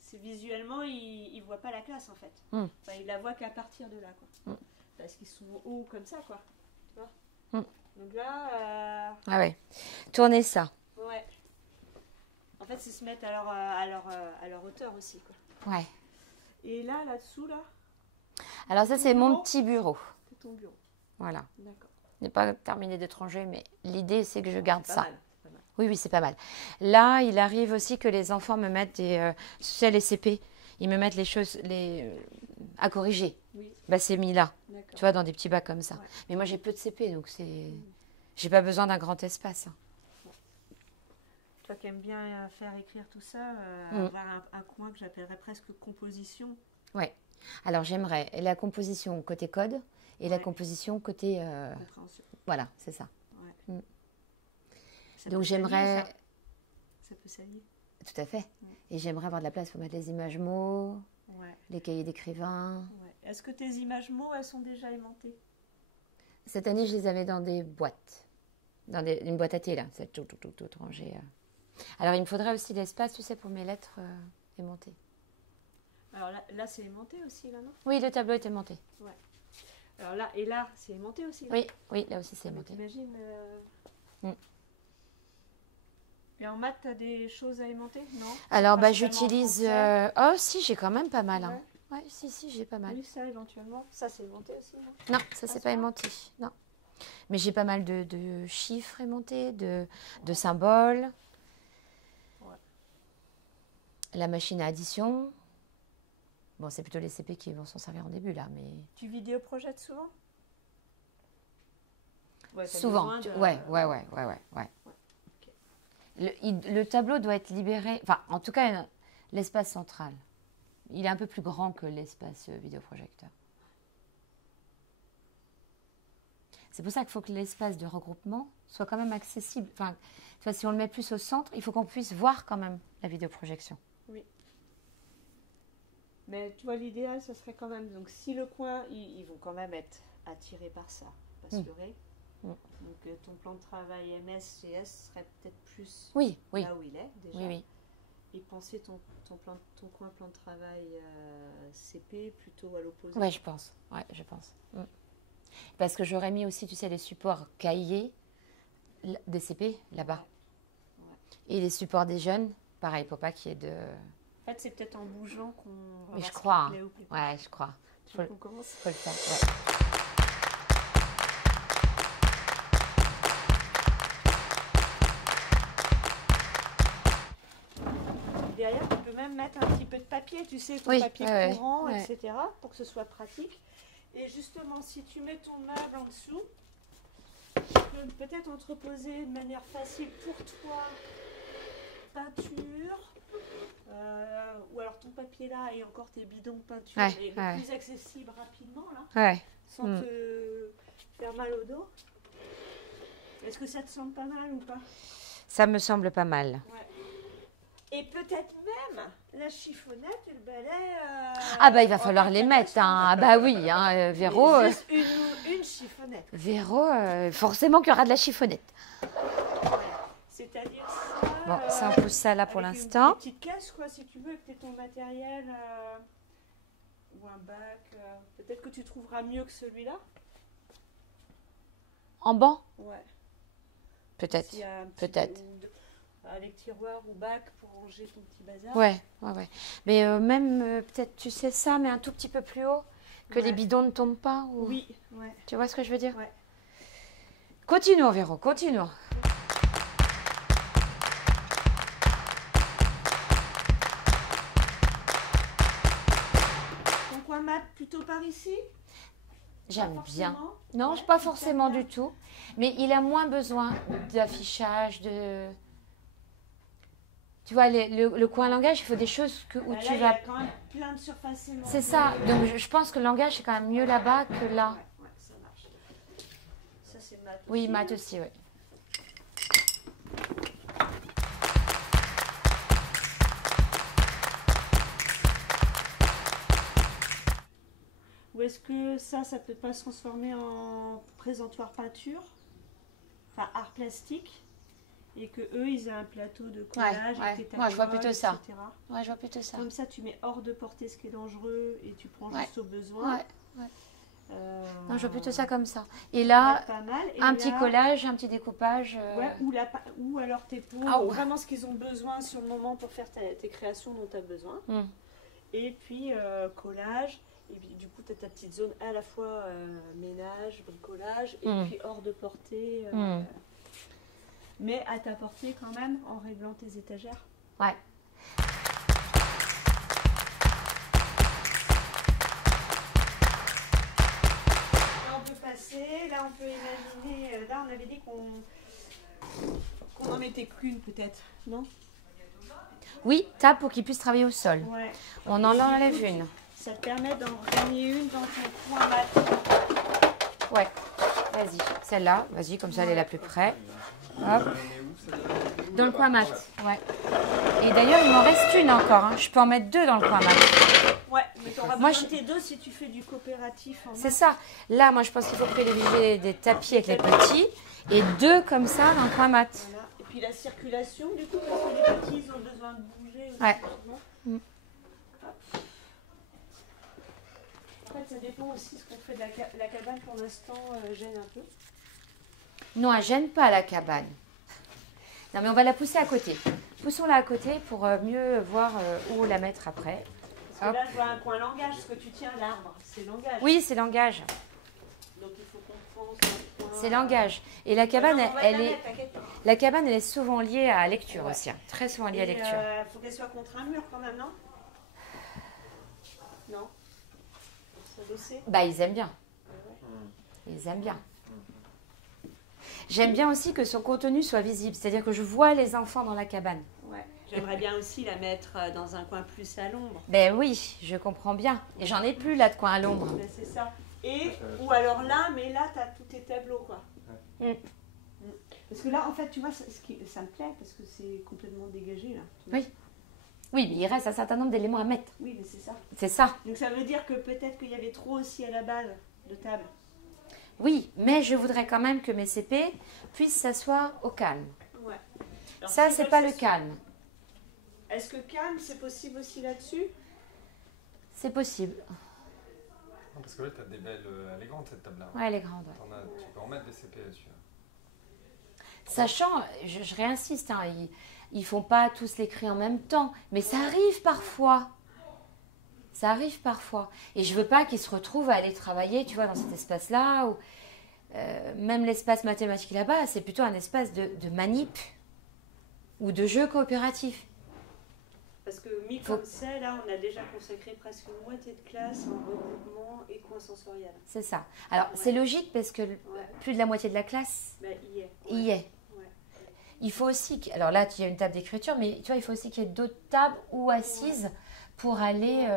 c'est visuellement, ils ne voient pas la classe en fait. Enfin, ils la voient qu'à partir de là. Quoi. Parce qu'ils sont hauts comme ça, quoi. Tu vois Donc là... Ah ouais. Tournez ça. Ouais. En fait, c'est se mettre à leur hauteur aussi, quoi. Ouais. Et là-dessous, là... Alors ça, c'est mon petit bureau. C'est ton bureau. Voilà. D'accord. Je n'ai pas terminé d'être rangé, mais l'idée, c'est que je garde ça. Mal. Oui, c'est pas mal. Là, il arrive aussi que les enfants me mettent des... c'est les CP. Ils me mettent les choses à corriger. Oui. Bah, c'est mis là. D'accord. Tu vois, dans des petits bacs comme ça. Ouais. Mais moi, j'ai peu de CP, donc c'est... J'ai pas besoin d'un grand espace. Toi qui aimes bien faire écrire tout ça, avoir un coin que j'appellerais presque composition. Ouais. Alors, j'aimerais la composition côté code et la composition côté... compréhension. Voilà, c'est ça. Ouais. Donc, j'aimerais... Ça peut s'allier. Tout à fait. Et j'aimerais avoir de la place pour mettre les images mots, les cahiers d'écrivain. Ouais. Est-ce que tes images mots, elles sont déjà aimantées? Cette année, je les avais dans des boîtes. Dans une boîte à thé, là. C'est tout rangé. Alors, il me faudrait aussi l'espace, tu sais, pour mes lettres aimantées. Alors là c'est aimanté aussi, là, non? Oui, le tableau est aimanté. Ouais. Alors là, et là, c'est aimanté aussi, là? Oui, là aussi, c'est aimanté. T'imagines Et en maths, tu as des choses à aimanter, non? Alors, j'utilise... Oh, si, j'ai quand même pas mal. Hein. Ouais, si, j'ai pas mal. Oui, ça, éventuellement. Ça, c'est aimanté aussi, non? Non, ça, c'est pas aimanté. Non. Mais j'ai pas mal de chiffres aimantés, de symboles. Ouais. La machine à addition. Bon, c'est plutôt les CP qui vont s'en servir en début, là, mais... Tu vidéoprojettes souvent? Ouais, souvent. Ouais. Okay. Le tableau doit être libéré, enfin, en tout cas, l'espace central. Il est un peu plus grand que l'espace vidéoprojecteur. C'est pour ça qu'il faut que l'espace de regroupement soit quand même accessible. Enfin, tu vois, si on le met plus au centre, il faut qu'on puisse voir quand même la vidéoprojection. Oui. Mais tu vois, l'idéal, ce serait quand même... Donc, si le coin, ils vont quand même être attirés par ça, assurés. Donc, ton plan de travail MS-CS serait peut-être plus là où il est, déjà. Oui. Et penser ton coin plan de travail CP plutôt à l'opposé. Ouais, je pense. Parce que j'aurais mis aussi, tu sais, les supports cahiers des CP là-bas. Ouais. Et les supports des jeunes, pareil, pour pas qu'il y ait de... En fait, c'est peut-être en bougeant qu'on va Mais voir je crois. ce qui plaît ou plus. Ouais, je crois. On commence. Faut le faire, ouais. Derrière, tu peux même mettre un petit peu de papier, tu sais, ton papier courant, etc., pour que ce soit pratique. Et justement, si tu mets ton meuble en dessous, tu peux peut-être entreposer de manière facile pour toi peinture, ou alors ton papier là et encore tes bidons de peinture, mais le plus accessible rapidement, là, sans te faire mal au dos. Est-ce que ça te semble pas mal ou pas? Ça me semble pas mal. Ouais. Et peut-être même la chiffonnette et le balai. Ah bah il va falloir les mettre. Hein. Ah bah oui, hein, Véro. Juste une chiffonnette. Véro, forcément qu'il y aura de la chiffonnette. Voilà. C'est-à-dire ça. Bon, ça on pousse ça là pour l'instant. Une petite caisse quoi, si tu veux, que tu aies ton matériel ou un bac. Peut-être que tu trouveras mieux que celui-là. En banc? Ouais. Peut-être. Peut-être. Avec tiroir ou bac pour ranger ton petit bazar. Ouais. Mais même, peut-être, tu sais ça, mais un tout petit peu plus haut, que les bidons ne tombent pas. Ou... Oui, ouais. Tu vois ce que je veux dire? Ouais. Continuons, Véro, continuons. Ton coin mat plutôt par ici? J'aime bien. Non, pas forcément du tout. Mais il a moins besoin d'affichage, de... Tu vois, le coin langage, il faut des choses où tu vas... Il y a quand même plein de surfaces. C'est ça. Donc, je pense que le langage, c'est quand même mieux là-bas que là. Ouais, ça marche. Ça, c'est mat aussi. Oui, mat aussi, oui. Ou est-ce que ça peut pas se transformer en présentoir peinture, enfin art plastique, et que eux ils aient un plateau de collage avec tes moi je vois plutôt ça. etc. Ouais, je vois plutôt ça. Comme ça tu mets hors de portée ce qui est dangereux et tu prends juste au besoin. Non, je vois plutôt ça comme ça. Et là, pas mal. Et un petit collage, un petit découpage. Ou alors tes pots, vraiment ce qu'ils ont besoin sur le moment pour faire tes créations dont tu as besoin. Et puis collage. Et puis, du coup, tu as ta petite zone à la fois ménage, bricolage, et puis hors de portée. Mais à ta portée quand même, en réglant tes étagères. Ouais. Là, on peut passer. Là, on peut imaginer... Là, on avait dit qu'on en mettait qu'une, peut-être, non? Oui, tape pour qu'ils puissent travailler au sol. Ouais. On en enlève une. Ça te permet d'en régner une dans ton coin mat. Ouais, vas-y. Celle-là, vas-y, comme ça elle est la plus près. Hop. Dans le coin mat, ouais. Et d'ailleurs, il m'en reste une encore. Hein. Je peux en mettre deux dans le coin mat. Ouais, mais tu auras besoin de tes deux si tu fais du coopératif. C'est ça. Là, moi, je pense qu'il faut privilégier des tapis avec les petits et deux comme ça dans le coin mat. Voilà. Et puis la circulation, du coup, parce que les petits, ils ont besoin de bouger aussi. Ouais. En fait, ça dépend aussi ce qu'on fait de la cabane pour l'instant, gêne un peu. Non, elle gêne pas la cabane. Non, mais on va la pousser à côté. Poussons-la à côté pour mieux voir où la mettre après. Parce que là, je vois un coin langage, ce que tu tiens l'arbre, c'est langage. Oui, c'est langage. Donc il faut qu'on pense un coin. C'est langage. Et la cabane, la cabane, elle est souvent liée à la lecture aussi. Hein. Très souvent liée à la lecture. Il faut qu'elle soit contre un mur quand même, non? Non. Bah, ils aiment bien. Ils aiment bien. J'aime bien aussi que son contenu soit visible, c'est-à-dire que je vois les enfants dans la cabane. Ouais. J'aimerais bien aussi la mettre dans un coin plus à l'ombre. Ben oui, je comprends bien. Et j'en ai plus là de coin à l'ombre. Ben, c'est ça. Et, ou alors là, mais là, tu as tous tes tableaux, quoi. Ouais. Parce que là, en fait, tu vois, ça me plaît, parce que c'est complètement dégagé, là. Oui. Oui, mais il reste un certain nombre d'éléments à mettre. Oui, mais c'est ça. C'est ça. Donc ça veut dire que peut-être qu'il y avait trop aussi à la base de table. Oui, mais je voudrais quand même que mes CP puissent s'asseoir au calme. Ouais. Alors, ça, c'est pas le calme. Est-ce que calme, c'est possible aussi là-dessus? C'est possible. Non, parce que là, tu as des belles... Elle est grande, cette table-là. Ouais, elle est grande. Ouais. Tu peux en mettre des CP dessus. Sachant, je réinsiste, hein, ils font pas tous les cris en même temps, mais ça arrive parfois. Ça arrive parfois. Et je veux pas qu'ils se retrouvent à aller travailler, tu vois, dans cet espace-là. Ou, même l'espace mathématique là-bas, c'est plutôt un espace de manip ou de jeu coopératif. Parce que mis comme ça, là, on a déjà consacré presque une moitié de classe en regroupement et coin sensoriel. C'est ça. Alors, c'est logique parce que plus de la moitié de la classe y est. Il faut aussi... Alors là, il y a une table d'écriture, mais tu vois, il faut aussi qu'il y ait d'autres tables ou assises pour aller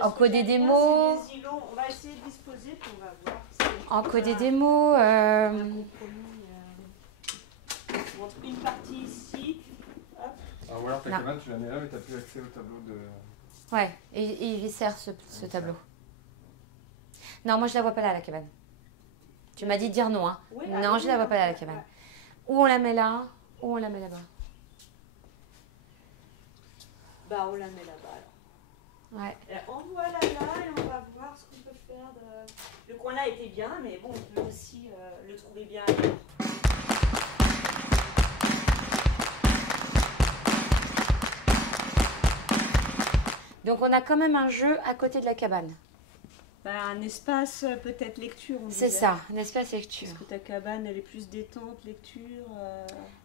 encoder des mots. On va essayer de disposer, puis on va voir. Encoder des mots. Entre une partie ici. Hop. Ou alors ta cabane, tu la mets là, mais tu n'as plus accès au tableau de... Ouais, et il sert ce tableau. Non, moi je la vois pas là, la cabane. Tu m'as dit de dire non, hein. Oui, non, je la vois pas là, la cabane. Ouais. Ou on la met là, ou on la met là-bas. Bah, on la met là-bas alors. Ouais. Envoie là et on va voir ce qu'on peut faire. Le coin là était bien, mais bon, on peut aussi le trouver bien ailleurs. Donc on a quand même un jeu à côté de la cabane. Bah, un espace peut-être lecture. C'est ça, un espace lecture. Parce que ta cabane, elle est plus détente, lecture.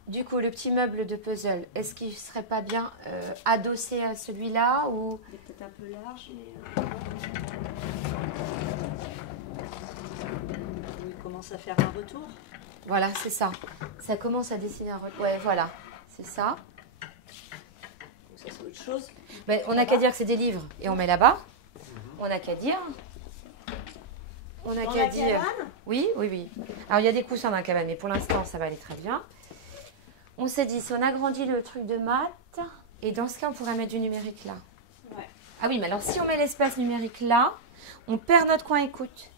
Du coup, le petit meuble de puzzle, est-ce qu'il ne serait pas bien adossé à celui-là ou... Il est peut-être un peu large, mais... Il commence à faire un retour. Voilà, c'est ça. Ça commence à dessiner un retour. Ouais, voilà, c'est ça. Ça, c'est autre chose. Ben, on n'a qu'à dire que c'est des livres et on met là-bas. On n'a qu'à dire... On n'a qu'à dire... Oui, oui, oui. Alors, il y a des coussins dans la cabane, mais pour l'instant, ça va aller très bien. On s'est dit, si on agrandit le truc de maths, et dans ce cas, on pourrait mettre du numérique là. Ouais. Ah oui, mais alors, si on met l'espace numérique là, on perd notre coin écoute.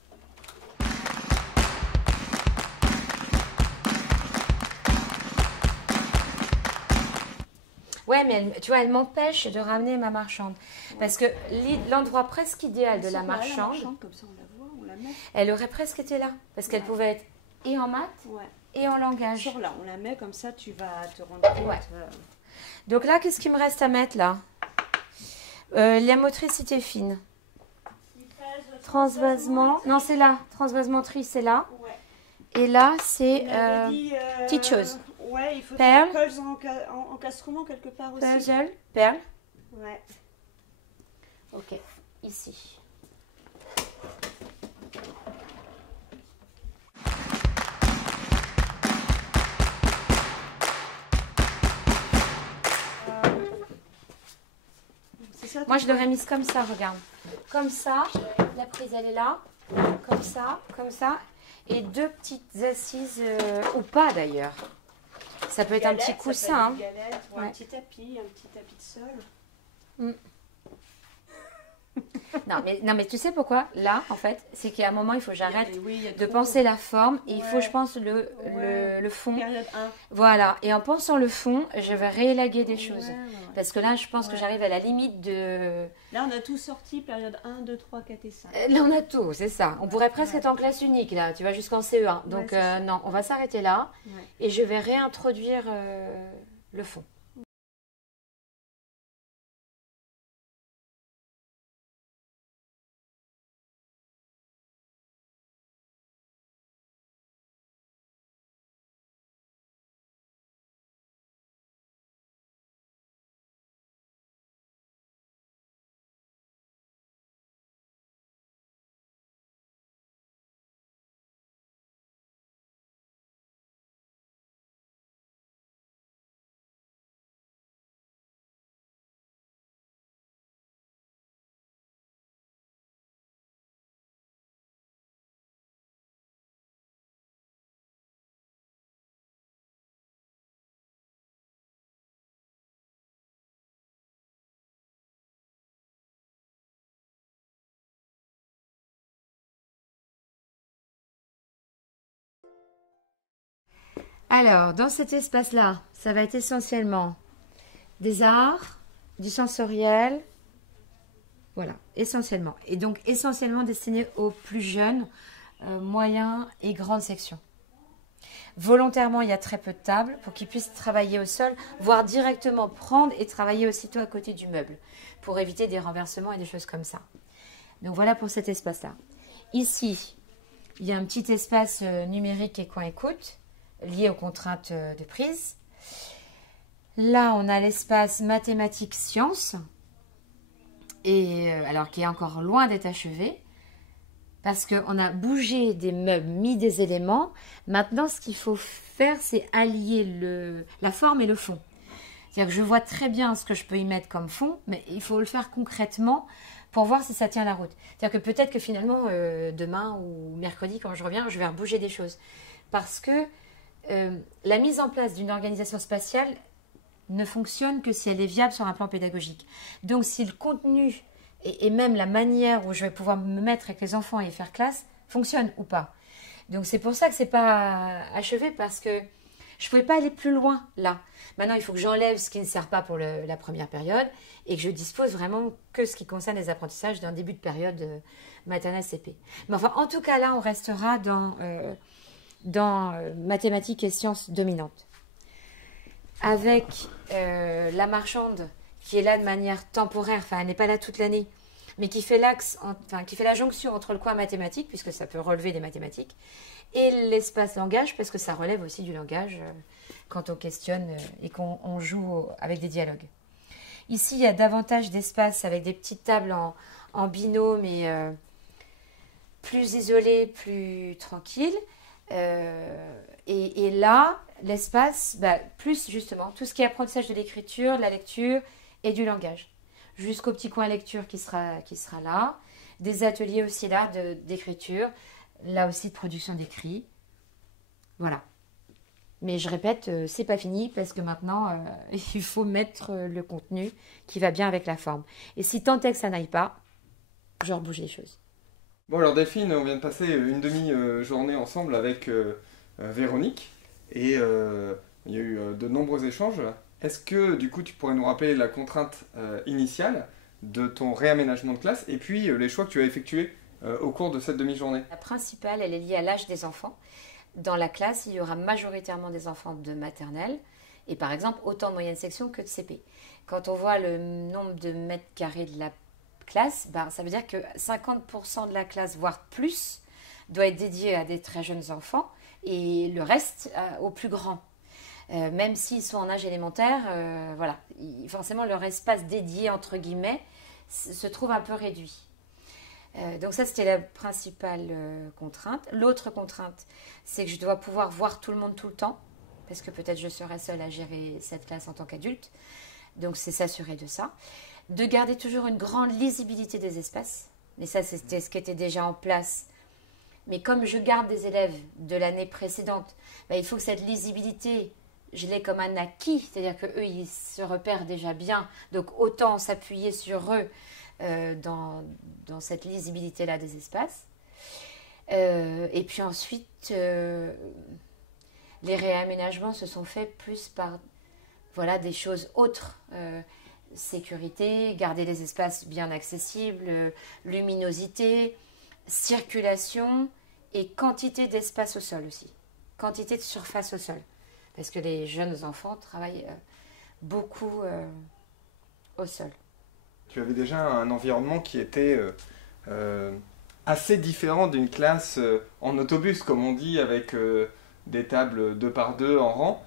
Ouais, mais elle, tu vois, elle m'empêche de ramener ma marchande. Parce que l'endroit presque idéal de la marchande, comme ça, on la voit, on la met. Elle aurait presque été là. Parce qu'elle pouvait être et en maths et en langage. Sur là, on la met comme ça, tu vas te rendre compte. Ouais. Donc là, qu'est-ce qu'il me reste à mettre là? La motricité fine. Transvasement. Non, c'est là. Transvasementerie, c'est là. Ouais. Et là, c'est petite chose. Ouais, il faut perle, des encastrement quelque part aussi. Puzzle, perle. Ouais. Ok, ici. Ça, moi, je l'aurais mise comme ça, regarde. Comme ça, la prise, elle est là. Comme ça, comme ça. Et deux petites assises, ou pas d'ailleurs. Ça peut être un petit coussin. Galette, ou un petit tapis de sol. Mm. non, mais tu sais pourquoi? Là, en fait, c'est qu'à un moment, il faut que j'arrête de penser la forme. Et il faut, je pense, le fond. Période 1. Voilà. Et en pensant le fond, je vais réélaguer des choses. Parce que là, je pense que j'arrive à la limite de... Là, on a tout sorti, période 1, 2, 3, 4 et 5. Là, on a tout, c'est ça. On pourrait presque être en classe unique, là. Tu vas jusqu'en CE1. Donc, non, on va s'arrêter là. Ouais. Et je vais réintroduire le fond. Alors, dans cet espace-là, ça va être essentiellement des arts, du sensoriel, voilà, essentiellement. Et donc, essentiellement destiné aux plus jeunes, moyens et grandes sections. Volontairement, il y a très peu de tables pour qu'ils puissent travailler au sol, voire directement prendre et travailler aussitôt à côté du meuble, pour éviter des renversements et des choses comme ça. Donc, voilà pour cet espace-là. Ici, il y a un petit espace numérique et coin écoute, lié aux contraintes de prise. Là, on a l'espace mathématiques sciences, et alors qui est encore loin d'être achevé, parce qu'on a bougé des meubles, mis des éléments. Maintenant, ce qu'il faut faire, c'est allier la forme et le fond. C'est-à-dire que je vois très bien ce que je peux y mettre comme fond, mais il faut le faire concrètement pour voir si ça tient la route. C'est-à-dire que peut-être que finalement, demain ou mercredi, quand je reviens, je vais rebouger des choses. Parce que la mise en place d'une organisation spatiale ne fonctionne que si elle est viable sur un plan pédagogique. Donc, si le contenu et même la manière où je vais pouvoir me mettre avec les enfants et faire classe fonctionne ou pas. Donc, c'est pour ça que c'est pas achevé, parce que je ne pouvais pas aller plus loin là. Maintenant, il faut que j'enlève ce qui ne sert pas pour la première période et que je dispose vraiment que ce qui concerne les apprentissages d'un début de période maternelle CP. Mais enfin, en tout cas, là, on restera dans mathématiques et sciences dominantes. Avec la marchande qui est là de manière temporaire, enfin elle n'est pas là toute l'année, mais qui fait qui fait la jonction entre le coin mathématique, puisque ça peut relever des mathématiques, et l'espace langage, parce que ça relève aussi du langage quand on questionne et qu'on joue avec des dialogues. Ici, il y a davantage d'espace avec des petites tables en binôme et plus isolées, plus tranquilles. Et là, l'espace, plus justement, tout ce qui est apprentissage de l'écriture, de la lecture et du langage. Jusqu'au petit coin lecture qui sera là. Des ateliers aussi là d'écriture, là aussi de production d'écrits. Voilà. Mais je répète, c'est pas fini parce que maintenant, il faut mettre le contenu qui va bien avec la forme. Et si tant est que ça n'aille pas, je rebouge les choses. Bon alors Delphine, on vient de passer une demi-journée ensemble avec Véronique et il y a eu de nombreux échanges. Est-ce que du coup tu pourrais nous rappeler la contrainte initiale de ton réaménagement de classe et puis les choix que tu as effectués au cours de cette demi-journée? La principale, elle est liée à l'âge des enfants. Dans la classe, il y aura majoritairement des enfants de maternelle et par exemple autant de moyenne section que de CP. Quand on voit le nombre de mètres carrés de la classe, ça veut dire que 50% de la classe, voire plus, doit être dédié à des très jeunes enfants et le reste aux plus grands. Même s'ils sont en âge élémentaire, voilà, forcément leur espace dédié, entre guillemets, se trouve un peu réduit. Donc ça, c'était la principale contrainte. L'autre contrainte, c'est que je dois pouvoir voir tout le monde tout le temps, parce que peut-être je serai seule à gérer cette classe en tant qu'adulte. Donc c'est s'assurer de ça. De garder toujours une grande lisibilité des espaces. Mais ça, c'était ce qui était déjà en place. Mais comme je garde des élèves de l'année précédente, il faut que cette lisibilité, je l'ai comme un acquis. C'est-à-dire qu'eux, ils se repèrent déjà bien. Donc autant s'appuyer sur eux dans cette lisibilité-là des espaces. Et puis ensuite, les réaménagements se sont faits plus par des choses autres. Sécurité, garder les espaces bien accessibles, luminosité, circulation et quantité d'espace au sol aussi. Quantité de surface au sol. Parce que les jeunes enfants travaillent beaucoup au sol. Tu avais déjà un environnement qui était assez différent d'une classe en autobus, comme on dit, avec des tables 2 par 2 en rang.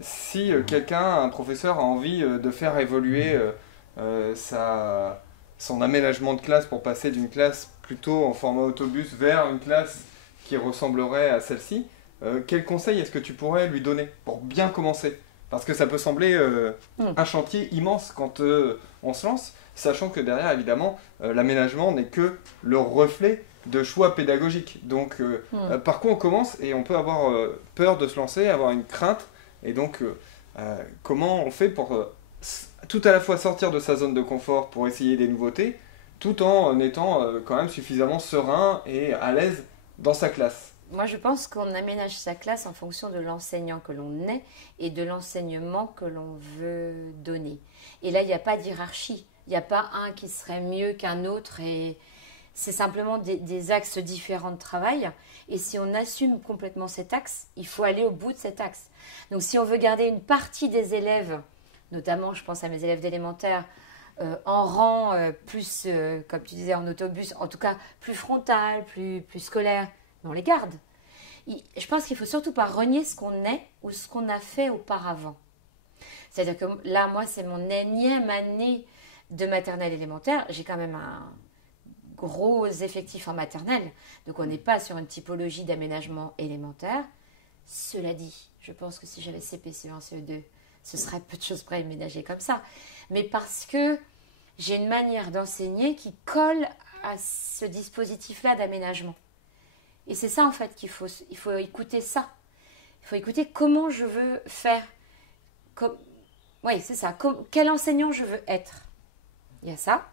Si un professeur a envie de faire évoluer son aménagement de classe pour passer d'une classe plutôt en format autobus vers une classe qui ressemblerait à celle-ci, quel conseil est-ce que tu pourrais lui donner pour bien commencer? Parce que ça peut sembler un chantier immense quand on se lance, sachant que derrière, évidemment, l'aménagement n'est que le reflet de choix pédagogiques. Donc, par quoi on commence? Et on peut avoir peur de se lancer, avoir une crainte. Et donc, comment on fait pour tout à la fois sortir de sa zone de confort pour essayer des nouveautés, tout en étant quand même suffisamment serein et à l'aise dans sa classe? moi, je pense qu'on aménage sa classe en fonction de l'enseignant que l'on est et de l'enseignement que l'on veut donner. Et là, il n'y a pas de hiérarchie. Il n'y a pas un qui serait mieux qu'un autre. Et c'est simplement des axes différents de travail. Et si on assume complètement cet axe, il faut aller au bout de cet axe. Donc, si on veut garder une partie des élèves, notamment, je pense à mes élèves d'élémentaire, en rang plus, comme tu disais, en autobus, en tout cas plus frontal, plus scolaire, on les garde. Je pense qu'il ne faut surtout pas renier ce qu'on est ou ce qu'on a fait auparavant. C'est-à-dire que là, moi, c'est mon énième année de maternelle élémentaire. J'ai quand même un gros effectif en maternelle. Donc, on n'est pas sur une typologie d'aménagement élémentaire. Cela dit, je pense que si j'avais CP, CE1, CE2, ce serait peu de choses près aménagé comme ça. Mais parce que j'ai une manière d'enseigner qui colle à ce dispositif-là d'aménagement. Et c'est ça en fait il faut écouter ça. Il faut écouter comment je veux faire. Oui, c'est ça. Quel enseignant je veux être. Il y a ça.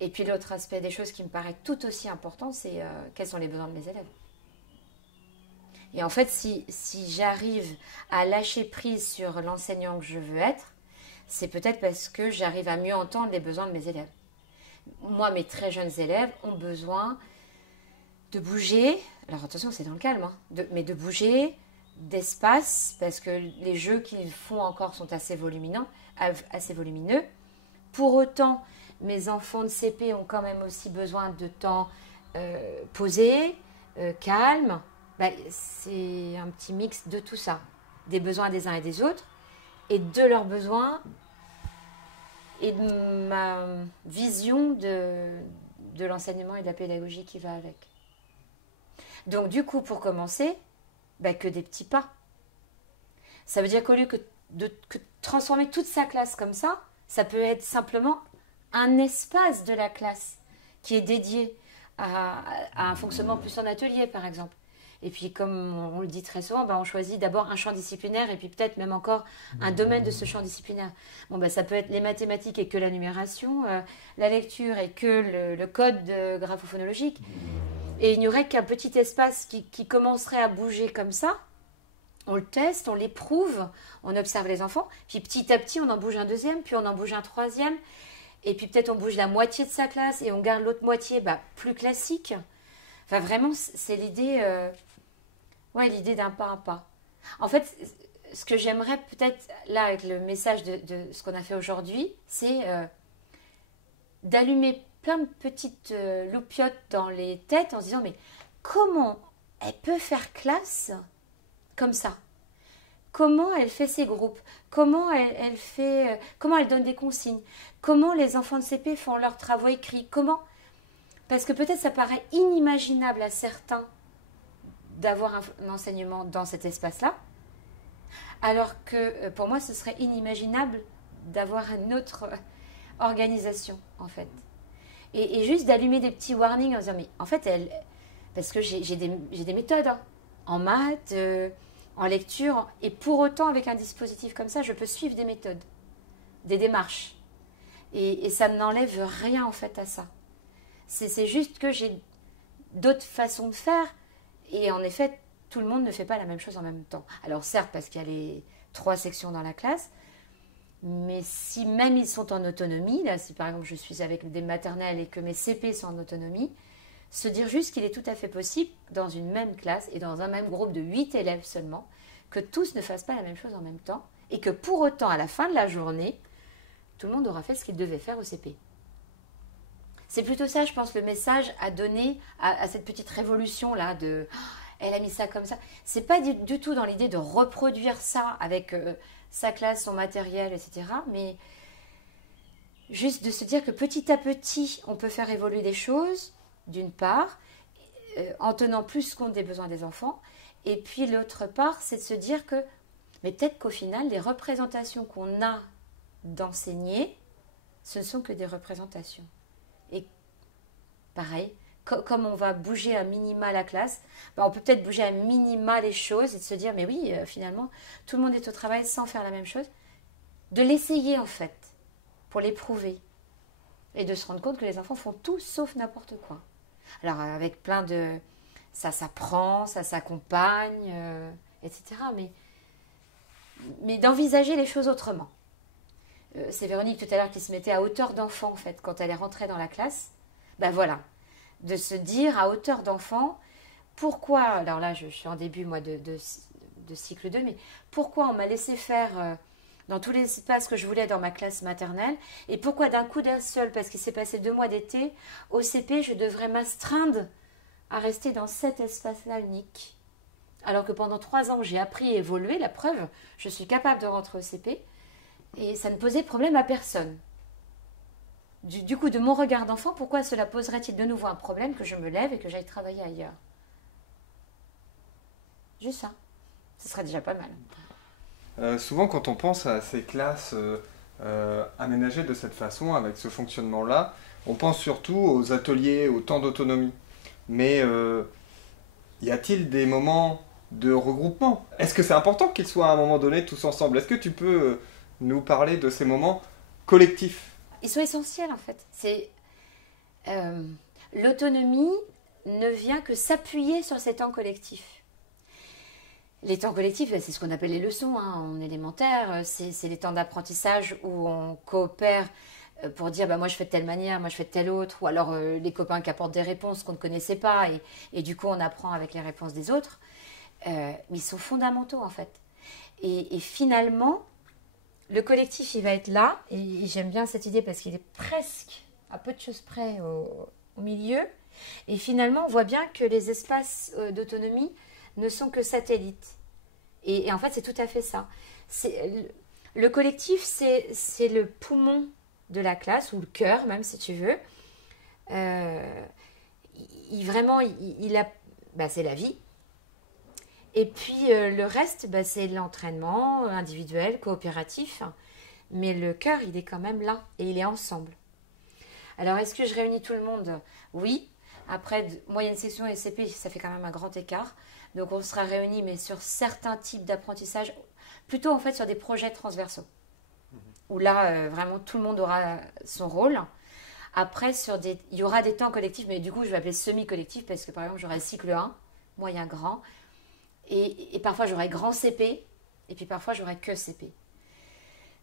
Et puis l'autre aspect des choses qui me paraît tout aussi important, c'est quels sont les besoins de mes élèves. Et en fait, si j'arrive à lâcher prise sur l'enseignant que je veux être, c'est peut-être parce que j'arrive à mieux entendre les besoins de mes élèves. Moi, mes très jeunes élèves ont besoin de bouger, alors attention c'est dans le calme, mais de bouger, d'espace, parce que les jeux qu'ils font encore sont assez volumineux. Pour autant, mes enfants de CP ont quand même aussi besoin de temps posé, calme. C'est un petit mix de tout ça, des besoins des uns et des autres, et de leurs besoins, et de ma vision de l'enseignement et de la pédagogie qui va avec. Donc du coup, pour commencer, que des petits pas. Ça veut dire qu'au lieu de transformer toute sa classe comme ça peut être simplement un espace de la classe qui est dédié à un fonctionnement plus en atelier, par exemple. Et puis, comme on le dit très souvent, on choisit d'abord un champ disciplinaire et puis peut-être même encore un domaine de ce champ disciplinaire. Ça peut être les mathématiques et que la numération, la lecture et que le code graphophonologique. Et il n'y aurait qu'un petit espace qui commencerait à bouger comme ça. On le teste, on l'éprouve, on observe les enfants. Puis petit à petit, on en bouge un deuxième, puis on en bouge un troisième. Et puis peut-être on bouge la moitié de sa classe et on garde l'autre moitié plus classique. Enfin, vraiment, c'est l'idée l'idée d'un pas à pas. En fait, ce que j'aimerais peut-être, là, avec le message de ce qu'on a fait aujourd'hui, c'est d'allumer plein de petites loupiottes dans les têtes en se disant, mais comment elle peut faire classe comme ça? Comment elle fait ses groupes? Comment elle donne des consignes? Comment les enfants de CP font leurs travaux écrits? Comment? Parce que peut-être ça paraît inimaginable à certains d'avoir un enseignement dans cet espace-là, alors que pour moi, ce serait inimaginable d'avoir une autre organisation, en fait. Et juste d'allumer des petits warnings en disant, mais en fait, parce que j'ai des méthodes en maths, en lecture, et pour autant, avec un dispositif comme ça, je peux suivre des méthodes, des démarches. Et ça n'enlève rien, en fait, à ça. C'est juste que j'ai d'autres façons de faire, et en effet, tout le monde ne fait pas la même chose en même temps. Alors certes, parce qu'il y a les 3 sections dans la classe, mais si même ils sont en autonomie, là, si par exemple je suis avec des maternelles et que mes CP sont en autonomie, se dire juste qu'il est tout à fait possible, dans une même classe et dans un même groupe de 8 élèves seulement, que tous ne fassent pas la même chose en même temps, et que pour autant, à la fin de la journée, tout le monde aura fait ce qu'il devait faire au CP. C'est plutôt ça, je pense, le message à donner à cette petite révolution-là de « elle a mis ça comme ça ». C'est pas du tout dans l'idée de reproduire ça avec sa classe, son matériel, etc. Mais juste de se dire que petit à petit, on peut faire évoluer des choses, d'une part, en tenant plus compte des besoins des enfants. Et puis l'autre part, c'est de se dire que, mais peut-être qu'au final, les représentations qu'on a d'enseigner, ce ne sont que des représentations. Et pareil, comme on va bouger à minima la classe, on peut peut-être bouger à minima les choses et de se dire, mais oui, finalement, tout le monde est au travail sans faire la même chose. De l'essayer en fait, pour l'éprouver. Et de se rendre compte que les enfants font tout sauf n'importe quoi. Alors avec plein ça s'apprend, ça s'accompagne, etc. Mais d'envisager les choses autrement. C'est Véronique tout à l'heure qui se mettait à hauteur d'enfant, en fait, quand elle est rentrée dans la classe. Ben voilà, de se dire à hauteur d'enfant, pourquoi, alors là je suis en début moi de cycle 2, mais pourquoi on m'a laissé faire dans tous les espaces que je voulais dans ma classe maternelle, et pourquoi d'un coup d'un seul, parce qu'il s'est passé 2 mois d'été, au CP je devrais m'astreindre à rester dans cet espace-là unique. Alors que pendant 3 ans j'ai appris et évolué, la preuve, je suis capable de rentrer au CP, et ça ne posait problème à personne. Du coup, de mon regard d'enfant, pourquoi cela poserait-il de nouveau un problème que je me lève et que j'aille travailler ailleurs? Juste ça. Ce serait déjà pas mal. Souvent, quand on pense à ces classes aménagées de cette façon, avec ce fonctionnement-là, on pense surtout aux ateliers, au temps d'autonomie. Mais y a-t-il des moments de regroupement? Est-ce que c'est important qu'ils soient à un moment donné tous ensemble? Est-ce que tu peux nous parler de ces moments collectifs? Ils sont essentiels en fait. L'autonomie ne vient que s'appuyer sur ces temps collectifs. Les temps collectifs, c'est ce qu'on appelle les leçons en élémentaire. C'est les temps d'apprentissage où on coopère pour dire moi je fais de telle manière, moi je fais de telle autre. Ou alors les copains qui apportent des réponses qu'on ne connaissait pas et du coup on apprend avec les réponses des autres. Mais ils sont fondamentaux en fait. Et finalement, le collectif, il va être là, et j'aime bien cette idée parce qu'il est presque à peu de choses près au milieu. Et finalement, on voit bien que les espaces d'autonomie ne sont que satellites. Et en fait, c'est tout à fait ça. Le collectif, c'est le poumon de la classe, ou le cœur même, si tu veux. C'est la vie. Et puis le reste, c'est l'entraînement individuel, coopératif. Mais le cœur, il est quand même là et il est ensemble. Alors, est-ce que je réunis tout le monde? Oui. Après, moyenne section et CP, ça fait quand même un grand écart. Donc, on sera réunis, mais sur certains types d'apprentissage, plutôt en fait sur des projets transversaux. Où là, vraiment, tout le monde aura son rôle. Après, il y aura des temps collectifs, mais du coup, je vais appeler semi-collectifs parce que, par exemple, j'aurai cycle 1, moyen, grand. Et parfois, j'aurai grand CP, et puis parfois, j'aurai que CP.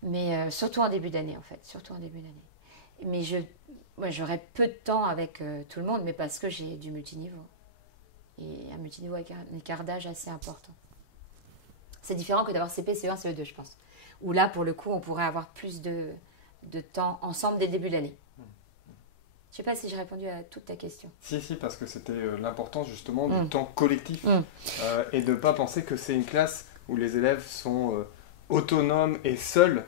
Mais surtout en début d'année, en fait. Surtout en début d'année. Mais j'aurai peu de temps avec tout le monde, mais parce que j'ai du multiniveau. Et un multiniveau avec un écart d'âge assez important. C'est différent que d'avoir CP, CE1, CE2, je pense. Où là, pour le coup, on pourrait avoir plus de temps ensemble dès le début de l'année. Je ne sais pas si j'ai répondu à toute ta question. Si, parce que c'était l'importance justement du temps collectif et de ne pas penser que c'est une classe où les élèves sont autonomes et seuls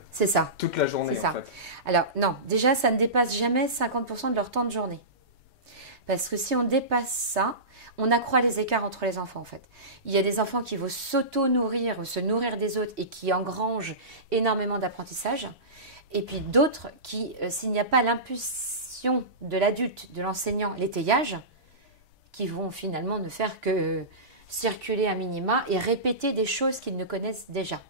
toute la journée. En fait. Alors non, déjà ça ne dépasse jamais 50% de leur temps de journée. Parce que si on dépasse ça, on accroît les écarts entre les enfants en fait. Il y a des enfants qui vont s'auto-nourrir ou se nourrir des autres et qui engrangent énormément d'apprentissage. Et puis d'autres qui, s'il n'y a pas l'impulsion de l'adulte, de l'enseignant, l'étayage, qui vont finalement ne faire que circuler un minima et répéter des choses qu'ils ne connaissent déjà.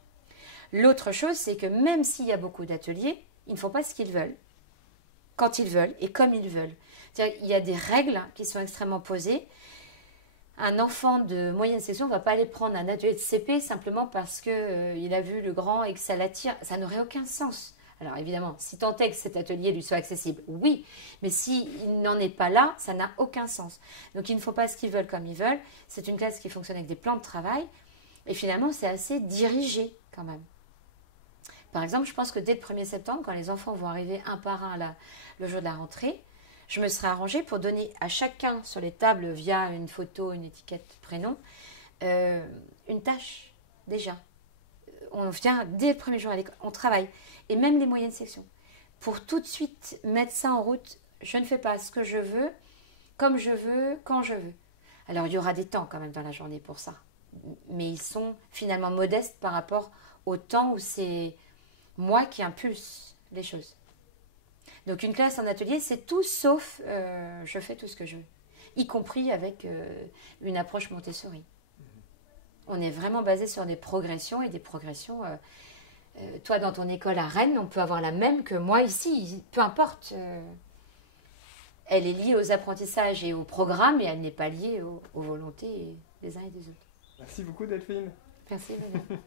L'autre chose, c'est que même s'il y a beaucoup d'ateliers, ils ne font pas ce qu'ils veulent, quand ils veulent et comme ils veulent. C'est-à-dire, il y a des règles qui sont extrêmement posées. Un enfant de moyenne section ne va pas aller prendre un atelier de CP simplement parce qu'il a vu le grand et que ça l'attire. Ça n'aurait aucun sens. Alors évidemment, si tant est que cet atelier lui soit accessible, oui, mais s'il n'en est pas là, ça n'a aucun sens. Donc ils ne font pas ce qu'ils veulent comme ils veulent. C'est une classe qui fonctionne avec des plans de travail et finalement c'est assez dirigé quand même. Par exemple, je pense que dès le 1er septembre, quand les enfants vont arriver un par un le jour de la rentrée, je me serai arrangée pour donner à chacun sur les tables via une photo, une étiquette, prénom, une tâche déjà. On vient dès le premier jour à l'école, on travaille. Et même les moyennes sections. Pour tout de suite mettre ça en route, je ne fais pas ce que je veux, comme je veux, quand je veux. Alors il y aura des temps quand même dans la journée pour ça. Mais ils sont finalement modestes par rapport au temps où c'est moi qui impulse les choses. Donc une classe en atelier, c'est tout sauf je fais tout ce que je veux. Y compris avec une approche Montessori. On est vraiment basé sur des progressions et des progressions... toi, dans ton école à Rennes, on peut avoir la même que moi ici, peu importe. elle est liée aux apprentissages et au programme, et elle n'est pas liée aux volontés des uns et des autres. Merci beaucoup Delphine. Merci Madame.